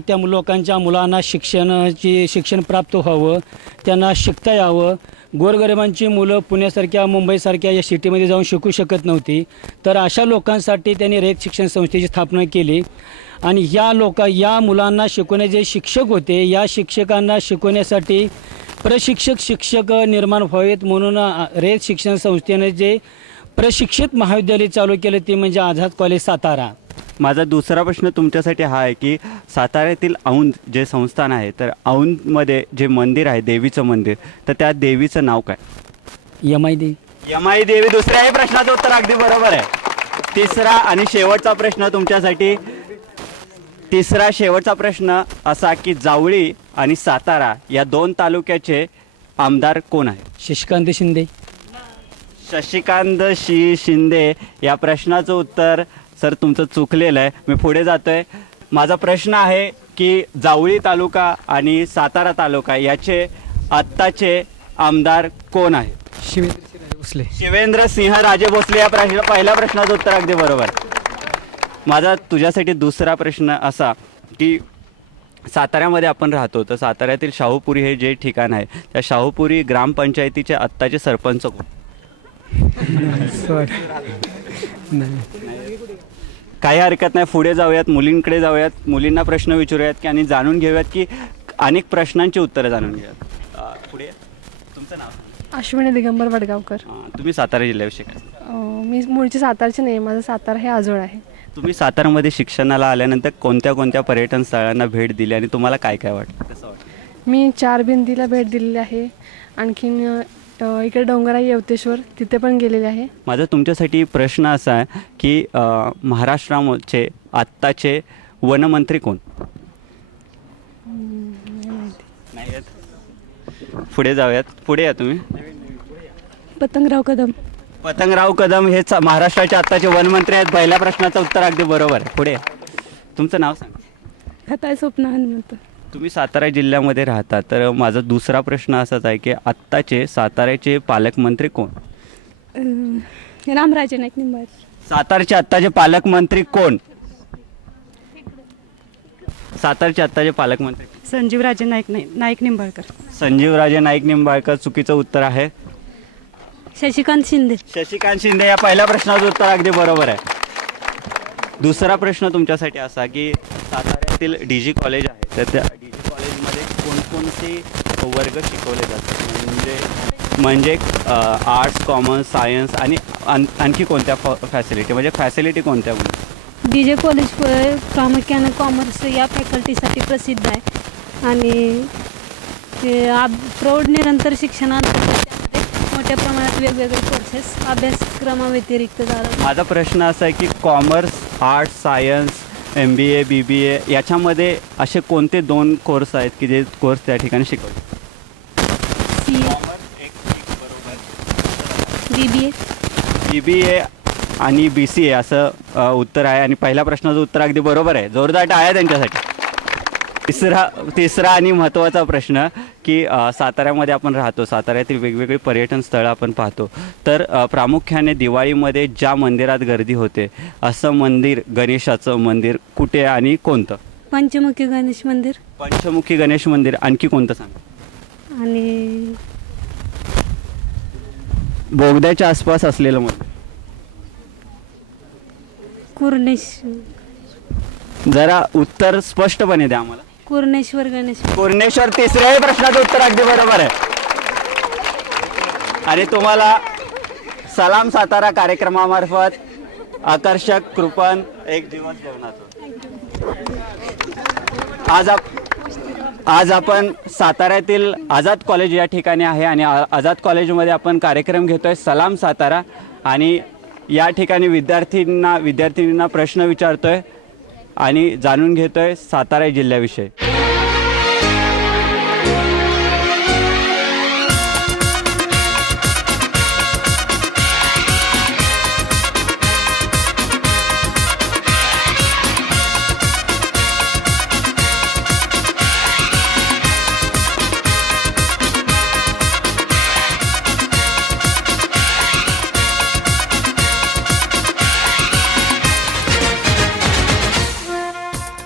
त्या लोकांच्या मुलांना शिक्षण प्राप्त व्हावं, त्यांना शिकता यावं. गोरगरिबांची मुलं पुण्यासारख्या मुंबईसारख्या या सिटीमध्ये जाऊन शिकू शकत नव्हती. तर अशा लोकांसाठी त्यांनी रयत शिक्षण संस्थेची स्थापना केली आणि या मुलांना शिकवण्याचे जे शिक्षक होते या शिक्षकांना शिकवण्यासाठी शिक्षक निर्माण व्हावेत म्हणून रयत शिक्षण संस्थेने जे प्रशिक्षित महाविद्यालय चालू केलं ते म्हणजे आझाद कॉलेज सातारा. माझा दुसरा प्रश्न तुमच्यासाठी हा आहे की साताऱ्यातील औंध जे संस्थान आहे तर औंधमध्ये जे मंदिर आहे देवीचं मंदिर तर त्या देवीचं नाव काय? यमाई देवी. यमाई देवी. दुसऱ्याही प्रश्नाचं उत्तर अगदी बरोबर आहे. तिसरा आणि शेवटचा प्रश्न तुमच्यासाठी. तिसरा शेवटचा प्रश्न असा की जावळी आणि सातारा या 2 तालुक्याचे आमदार कोण आहे? शशिकांत शिंदे. शशिकांत शिंदे. या प्रश्नाचं उत्तर सर तुमचं चुकलेलं आहे. मी पुढे जातोय. माझा प्रश्न आहे की जावळी तालुका आणि सातारा तालुका याचे आत्ताचे आमदार कोण आहे? शिवेंद्र सिंह राजे भोसले. या पहिल्या प्रश्नाचं उत्तर अगदी बरोबर. माझा तुझ्यासाठी दुसरा प्रश्न असा की साताऱ्यामध्ये आपण राहतो तर साताऱ्यातील शाहूपुरी हे जे ठिकाण आहे त्या शाहूपुरी ग्रामपंचायतीचे आत्ताचे सरपंच कोण? काही हरकत नाही. पुढे जाऊयात, मुलींकडे जाऊयात, मुलींना प्रश्न विचारूयात की आणि जाणून घेऊयात की अनेक प्रश्नांची उत्तरं जाणून घेऊयात. पुढे तुमचं नाव? अश्विनी दिगंबर वडगावकर. तुम्ही सातारा जिल्ह्याविषयी काय? मी मूळची सातारची नाही, माझं सातारा हे आजोळ आहे. तुम्ही सातारामध्ये शिक्षणाला आल्यानंतर कोणत्या कोणत्या पर्यटन स्थळांना भेट दिली आणि तुम्हाला काय काय वाटतं, कसं वाटतं? मी 4 भिंतीला भेट दिलेली आहे. आणखीन इकडे डोंगराई येवतेश्वर तिथे पण गेलेले आहे. माझा तुमच्यासाठी प्रश्न असा आहे की महाराष्ट्राचे आत्ताचे वनमंत्री कोण? नाही येत. पुढे जाऊयात. पुढे या तुम्ही. पतंगराव कदम. पतंगराव कदम हे महाराष्ट्राचे आत्ताचे वनमंत्री आहेत. पहिल्या प्रश्नाचं उत्तर अगदी बरोबर आहे. पुढे तुमचं नाव सांगा. खताय स्वप्न हनुमंत. तुम्ही सातारा जिल्ह्यामध्ये राहता, तर माझा दुसरा प्रश्न असाच आहे की आत्ताचे साताऱ्याचे पालकमंत्री कोण? रामराजे नाईक निंबाळकर. सातारचे आत्ताचे पालकमंत्री कोण? सातारचे आत्ताचे पालकमंत्री संजीवराजे नाईक निंबाळकर. संजीवराजे नाईक निंबाळकर चुकीचं उत्तर आहे. शशिकांत शिंदे. शशिकांत शिंदे या पहिल्या प्रश्नाचं उत्तर अगदी बरोबर आहे. दुसरा प्रश्न तुमच्यासाठी असा की साताऱ्यातील DG कॉलेज आहे, तर त्या DG कॉलेजमध्ये कोणकोणते वर्ग शिकवले जातात? म्हणजे आर्ट्स, कॉमर्स, सायन्स आणि आणखी कोणत्या फॅसिलिटी, म्हणजे फॅसिलिटी कोणत्या? DG कॉलेज प्रामुख्याने कॉमर्स या फॅकल्टीसाठी प्रसिद्ध आहे आणि प्रौढ निरंतर शिक्षणांतर्गत त्यामध्ये मोठ्या प्रमाणात वेगवेगळे कोर्सेस अभ्यासक्रमाव्यतिरिक्त झालं. माझा प्रश्न असा आहे की commerce, arts, science, MBA, BBA याच्यामध्ये असे कोणते 2 कोर्स आहेत की जे कोर्स त्या ठिकाणी शिकवले? BBA आणि BCA असं उत्तर आहे आणि पहिल्या प्रश्नाचं उत्तर अगदी बरोबर आहे. जोरदार टाळ्या त्यांच्यासाठी. तिसरा आणि महत्त्वाचा प्रश्न की साताऱ्यामध्ये आपण राहतो, साताऱ्यातील वेगवेगळी पर्यटन स्थळं आपण पाहतो, तर प्रामुख्याने दिवाळीमध्ये ज्या मंदिरात गर्दी होते असं मंदिर, गणेशाचं मंदिर कुठे आणि कोणतं? पंचमुखी गणेश मंदिर. पंचमुखी गणेश मंदिर. आणखी कोणतं सांगा? आणि बोगद्याच्या आसपास असलेलं मंदिर. जरा उत्तर स्पष्टपणे द्या आम्हाला. कुर्णेश्वर गणेश. कुर्णेश्वर. तिसऱ्याही प्रश्नाचं उत्तर अगदी बरोबर आहे. आणि तुम्हाला सलाम सातारा कार्यक्रमामार्फत आकर्षक कृपण एक दिवस जेवणाचं. आज आपण साताऱ्यातील आझाद कॉलेज या ठिकाणी आहे आणि आझाद कॉलेजमध्ये आपण कार्यक्रम घेतोय सलाम सातारा आणि या ठिकाणी विद्यार्थिनींना प्रश्न विचारतोय आणि जाणून घेतोय सातारा जिल्ह्याविषयी.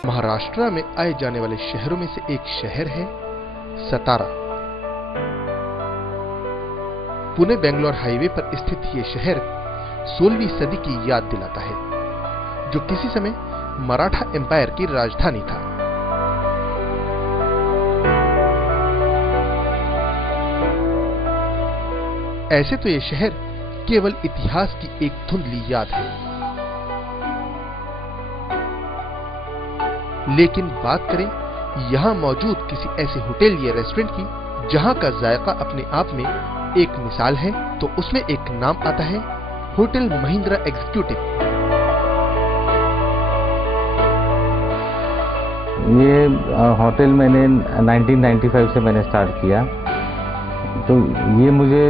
महाराष्ट्र में आए जाने वाले शहरों में से एक शहर है सतारा। पुणे बेंगलोर हाईवे पर स्थित ये शहर 16वीं सदी की याद दिलाता है, जो किसी समय मराठा एम्पायर की राजधानी था। ऐसे तो ये शहर केवल इतिहास की एक धुंधली याद है, लेकिन बात करें यहां मौजूद किसी ऐसे होटल या रेस्टोरेंट की जहां का जायका अपने आप में एक मिसाल है, तो उसमें एक नाम आता है होटल महिंद्रा एग्जीक्यूटिव। ये होटल मैंने 1995 से मैंने स्टार्ट किया, तो ये मुझे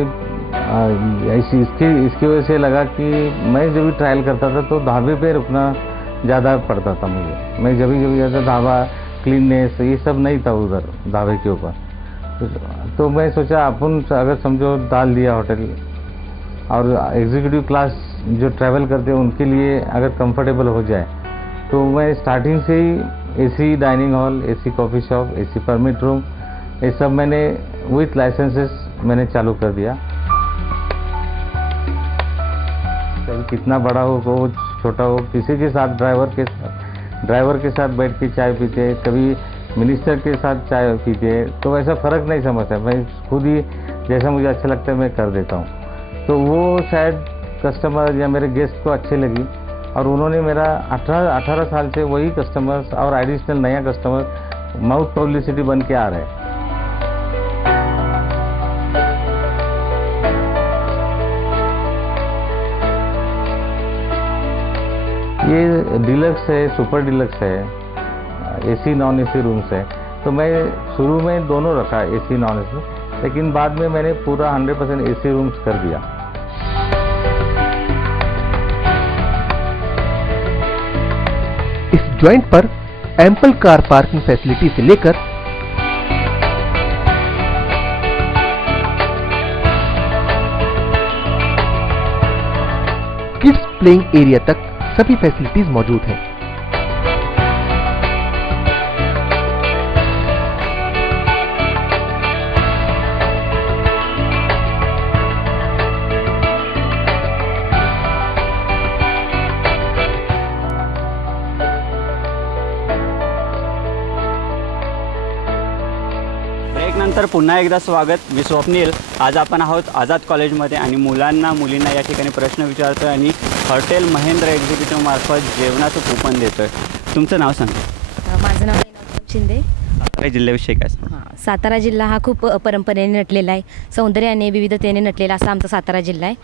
इसकी वजह से लगा कि मैं जब भी ट्रायल करता था तो ढाबे पे रुकना ज़्यादा पड़ता था मुझे। मैं जब भी जाता ढाबा, क्लीननेस ये सब नहीं था उधर ढाबे के ऊपर, तो मैं सोचा अपन अगर समझो डाल दिया होटल, और एग्जीक्यूटिव क्लास जो ट्रैवल करते हैं उनके लिए अगर कंफर्टेबल हो जाए, तो मैं स्टार्टिंग से ही AC dining hall, AC coffee shop, AC permit room, ये सब मैंने विथ लाइसेंसेस मैंने चालू कर दिया। कितना बड़ा हो छोटा हो, किसी के साथ ड्राइवर के साथ बैठ के चाय पीते, कभी मिनिस्टर के साथ चाय पीजिए, तो वैसा फ़र्क नहीं समझता। मैं खुद ही जैसा मुझे अच्छा लगता है मैं कर देता हूँ। तो वो शायद कस्टमर या मेरे गेस्ट को अच्छी लगी और उन्होंने मेरा 18 साल से वही कस्टमर्स और एडिशनल नया कस्टमर माउथ पब्लिसिटी बन के आ रहे हैं। ये डिलक्स है, सुपर डिलक्स है, एसी नॉन एसी रूम्स है। तो मैं शुरू में दोनों रखा, एसी नॉन एसी, लेकिन बाद में मैंने पूरा 100% एसी रूम्स कर दिया। इस जॉइंट पर एम्पल कार पार्किंग फैसिलिटी से लेकर किड्स प्लेइंग एरिया तक सभी फैसिलिटीज मौजूद हैं। ब्रेकनंतर पुन्हा एकदा स्वागत। मी स्वप्नील। आज आपण आहोत आझाद कॉलेजमध्ये आणि मुलींना या ठिकाणी प्रश्न विचारतोय आणि हॉटेल महेंद्र एक्झिक्युटिव्ह मार्फत जेवणाचं कूपन देतोय। तुमचं नाव सांगा। माझं नाव शिंदे। सातारा जिल्ह्याविषयी काय सांगा? सातारा जिल्हा हा खूप परंपरेने नटलेला आहे, सौंदर्याने विविधतेने नटलेला असा आमचा सातारा जिल्हा आहे।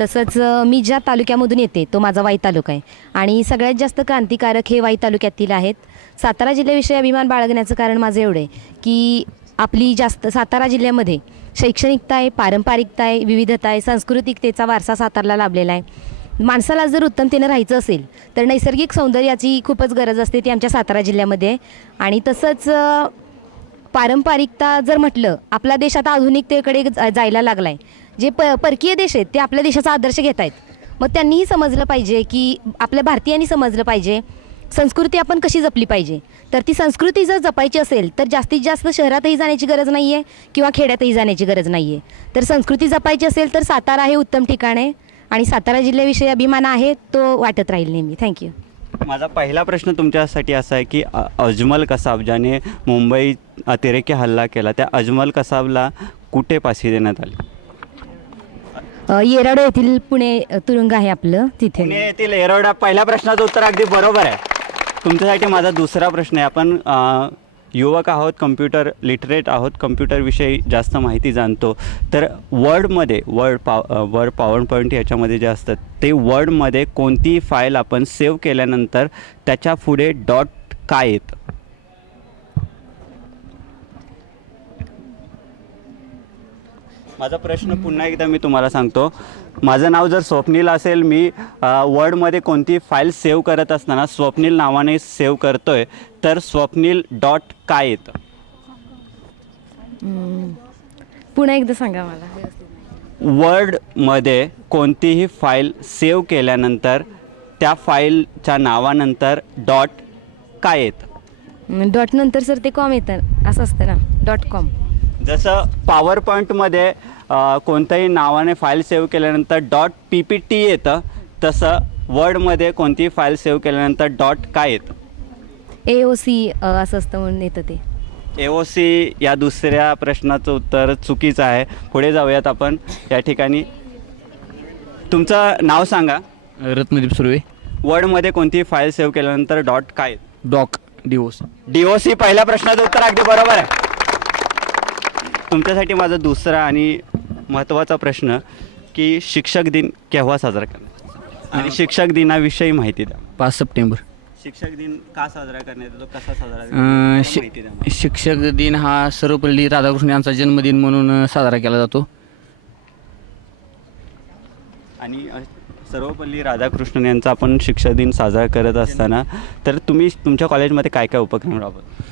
तसंच मी ज्या तालुक्यामधून येते तो माझा वाई तालुका आहे आणि सगळ्यात जास्त क्रांतिकारक हे वाई तालुक्यातील आहेत। सातारा जिल्ह्याविषयी अभिमान बाळगण्याचं कारण माझं एवढं आहे की आपली सातारा जिल्ह्यामध्ये शैक्षणिकता आहे, पारंपरिकता आहे, विविधता आहे, सांस्कृतिकतेचा वारसा सातारला लाभलेला आहे। माणसाला जर उत्तमतेने राहायचं असेल तर नैसर्गिक सौंदर्याची खूपच गरज असते, ती आमच्या सातारा जिल्ह्यामध्ये आहे। आणि तसंच पारंपरिकता जर म्हटलं, आपला देश आता आधुनिकतेकडे जायला लागला आहे। जे परकीय देश आहेत ते आपल्या देशाचा आदर्श घेत आहेत, मग त्यांनीही समजलं पाहिजे की आपल्या भारतीयांनी समजलं पाहिजे संस्कृती आपण कशी जपली पाहिजे। तर ती संस्कृती जर जपायची असेल तर जास्तीत जास्त शहरातही जाण्याची गरज नाही आहे किंवा खेड्यातही जाण्याची गरज नाही आहे। तर संस्कृती जपायची असेल तर सातारा हे उत्तम ठिकाण आहे आणि सातारा जिल्ह्याविषयी अभिमान आहे तो वाटत राहील नेहमी। थँक्यू। माझा पहिला प्रश्न तुमच्यासाठी असा आहे की अजमल कसाब ज्याने मुंबई अतिरेकी हल्ला केला, त्या अजमल कसाबला कुठे फाशी देण्यात आली? येरवडा येथील पुणे तुरुंग आहे आपलं, तिथे। पुणे येथील येरवडा। पहिल्या प्रश्नाचं उत्तर अगदी बरोबर आहे। तुमच्यासाठी माझा दुसरा प्रश्न आहे। आपण युवक आहोत, कम्प्युटर लिटरेट आहोत, कम्प्युटरविषयी जास्त माहिती जाणतो, तर वर्ड पॉवर पॉईंट याच्यामध्ये जे असतात ते वर्डमध्ये कोणतीही फाईल आपण सेव्ह केल्यानंतर त्याच्या पुढे डॉट काय येतं? माझा प्रश्न पुन्हा एकदा मी तुम्हाला सांगतो। माझं नाव जर स्वप्नील असेल, मी वर्डमध्ये कोणती फाईल सेव्ह करत असताना स्वप्नील नावाने सेव्ह करतोय, तर स्वप्नील डॉट काय येतं? पुन्हा एकदा सांगा मला। वर्डमध्ये कोणतीही फाईल सेव्ह केल्यानंतर त्या फाईलच्या नावानंतर डॉट काय येतं? डॉट नंतर सर ते कॉम येतं, असं असतं ना, .com। जसं पॉवर पॉईंटमध्ये कोणत्याही नावाने फाईल सेव्ह केल्यानंतर .ppt येतं, तसं वर्डमध्ये कोणतीही फाईल सेव्ह केल्यानंतर डॉट काय येतं? AOC असं असतं म्हणून येतं ते। AOC या दुसऱ्या प्रश्नाचं उत्तर चुकीचं आहे। पुढे जाऊयात आपण। या ठिकाणी तुमचं नाव सांगा। रत्नदीप सुर्वे। वर्डमध्ये कोणतीही फाईल सेव्ह केल्यानंतर डॉट काय येतं? DOC। पहिल्या प्रश्नाचं उत्तर अगदी बरोबर आहे। तुमच्यासाठी माझा दुसरा आणि महत्त्वाचा प्रश्न की शिक्षक दिन केव्हा साजरा करण्यात आणि शिक्षक दिनाविषयी माहिती द्या। 5 सप्टेंबर। शिक्षक दिन का साजरा करण्यात येतो, कसा साजरा? शिक्षक दिन हा सर्वपल्ली राधाकृष्ण यांचा जन्मदिन म्हणून साजरा केला जातो। आणि सर्वपल्ली राधाकृष्णन यांचा आपण शिक्षक दिन साजरा करत असताना तर तुम्ही तुमच्या कॉलेजमध्ये काय काय उपक्रम राबवता?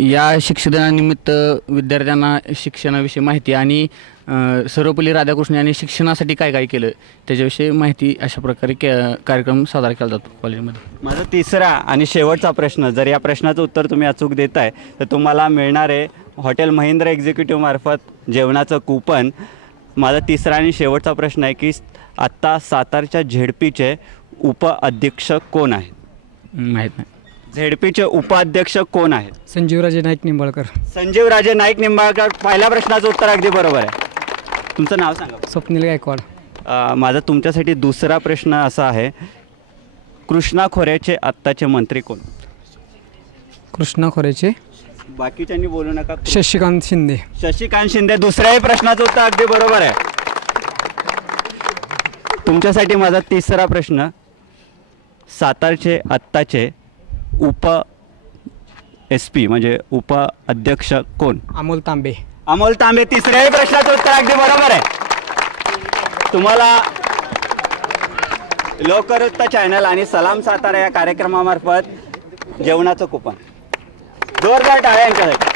या शिक्षक दिनानिमित्त विद्यार्थ्यांना शिक्षणाविषयी माहिती आणि सर्वपल्ली राधाकृष्ण यांनी शिक्षणासाठी काय काय केलं त्याच्याविषयी माहिती अशा प्रकारे कार्यक्रम साजरा केला जातो कॉलेजमध्ये। माझा तिसरा आणि शेवटचा प्रश्न, जर या प्रश्नाचं उत्तर तुम्ही अचूक देताय तर तुम्हाला मिळणार आहे हॉटेल महेंद्र एक्झिक्युटिव्ह मार्फत जेवणाचं कूपन। माझा तिसरा आणि शेवटचा प्रश्न आहे की आत्ता सातारच्या झेडपीचे उपअधीक्षक कोण आहेत? माहीत नाही। झेडपीचे उपाध्यक्ष कोण आहेत? संजीवराजे नाईक निंबाळकर. संजीवराजे नाईक निंबाळकर. पहिल्या प्रश्नाचं उत्तर अगदी बरोबर आहे. तुमचं नाव सांगा. स्वप्नील गायकवाड. माझा तुमच्यासाठी दुसरा प्रश्न असा आहे, कृष्णा खोऱ्याचे आत्ताचे मंत्री कोण? कृष्णा खोऱ्याचे बाकीच्यांनी बोलू नका. शशिकांत शिंदे. शशिकांत शिंदे. दुसऱ्याही प्रश्नाचं उत्तर अगदी बरोबर आहे. तुमच्यासाठी माझा तिसरा प्रश्न, सातारचे आत्ताचे SP म्हणजे उपाध्यक्ष कोण? अमोल तांबे. अमोल तांबे. तिसऱ्याही प्रश्नाचं उत्तर अगदी बरोबर आहे. तुम्हाला लोकवृत्त चॅनल आणि सलाम सातारा या कार्यक्रमामार्फत जेवणाचं कुपन. जोरदार टाळ्या यांच्यासाठी.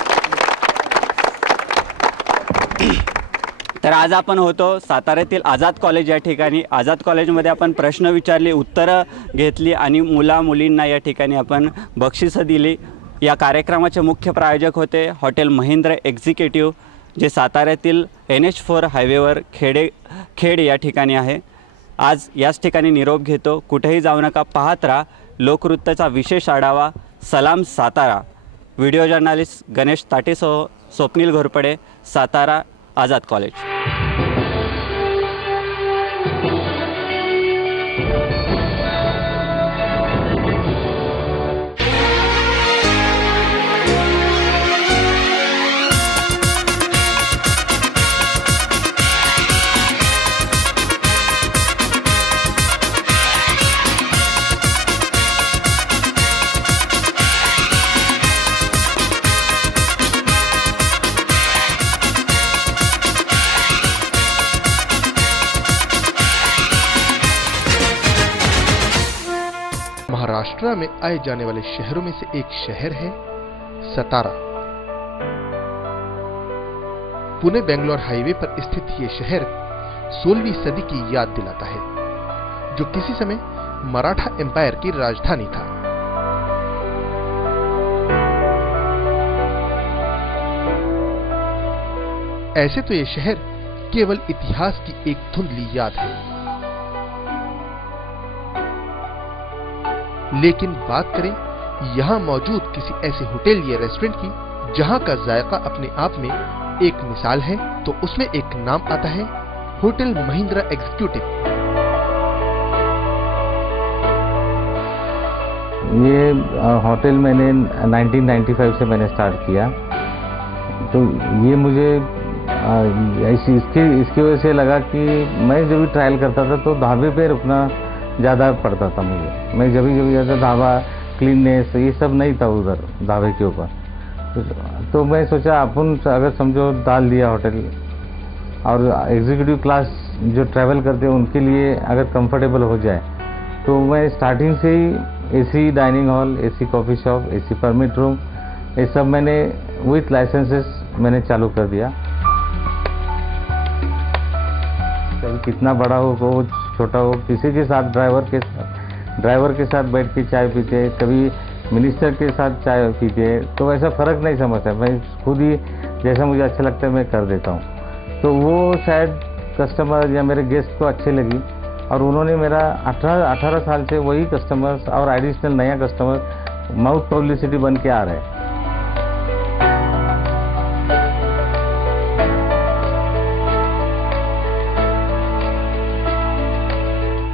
तर आज आपण होतो साताऱ्यातील आझाद कॉलेज या ठिकाणी. आझाद कॉलेजमध्ये आपण प्रश्न विचारले, उत्तरं घेतली आणि मुलींना या ठिकाणी आपण बक्षिसं दिली. या कार्यक्रमाचे मुख्य प्रायोजक होते हॉटेल महिंद्रा एक्झिक्युटिव्ह, जे साताऱ्यातील NH4 हायवेवर खेड या ठिकाणी आहे. आज याच ठिकाणी निरोप घेतो. कुठेही जाऊ नका, पाहत राहा लोकवृत्ताचा विशेष आढावा सलाम सातारा. व्हिडिओ जर्नलिस्ट गणेश ताटेसह स्वप्नील घोरपडे, सातारा आझाद कॉलेज. महाराष्ट्र में आए जाने वाले शहरों में से एक शहर है सतारा। पुणे बेंगलोर हाईवे पर स्थित ये शहर 16वीं सदी की याद दिलाता है, जो किसी समय मराठा एम्पायर की राजधानी था। ऐसे तो ये शहर केवल इतिहास की एक धुंधली याद है, लेकिन बात करें यहां मौजूद किसी ऐसे होटल या रेस्टोरेंट की जहां का जायका अपने आप में एक मिसाल है, तो उसमें एक नाम आता है होटल महिंद्रा एग्जीक्यूटिव। ये होटल मैंने 1995 से मैंने स्टार्ट किया, तो ये मुझे इसकी वजह से लगा कि मैं जब भी ट्रायल करता था तो ढाबे पे रुकना ज़्यादा पड़ता था मुझे। मैं जब भी जाता ढाबा, क्लीननेस ये सब नहीं था उधर ढाबे के ऊपर, तो मैं सोचा अपन अगर समझो डाल दिया होटल, और एग्जीक्यूटिव क्लास जो ट्रैवल करते हैं उनके लिए अगर कंफर्टेबल हो जाए, तो मैं स्टार्टिंग से ही AC dining hall, AC coffee shop, AC permit room, ये सब मैंने विथ लाइसेंसेस मैंने चालू कर दिया। कभी कितना बड़ा हो छोटा हो, किसी के साथ ड्राइवर के साथ बैठ के चाय पीते, कभी मिनिस्टर के साथ चाय पीते, तो वैसा फ़र्क नहीं समझता। मैं खुद ही जैसा मुझे अच्छा लगता है मैं कर देता हूँ। तो वो शायद कस्टमर या मेरे गेस्ट को अच्छे लगी, और उन्होंने मेरा 18 साल से वही कस्टमर्स और एडिशनल नया कस्टमर माउथ पब्लिसिटी बन के आ रहे हैं।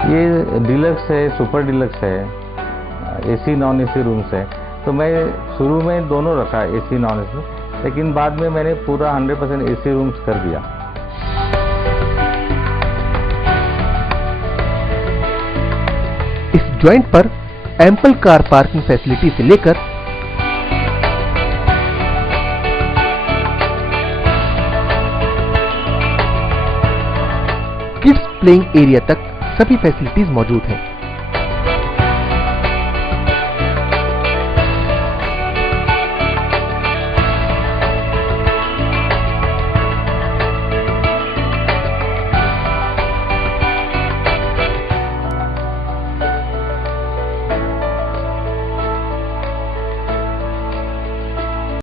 ये डिलक्स है, सुपर डिलक्स है, AC नॉन AC रूम्स है। तो मैं शुरू में दोनों रखा AC नॉन AC, लेकिन बाद में मैंने पूरा 100% AC रूम्स कर दिया। इस जॉइंट पर एम्पल कार पार्किंग फैसिलिटी से लेकर किड्स प्लेइंग एरिया तक सभी फैसिलिटीज मौजूद हैं।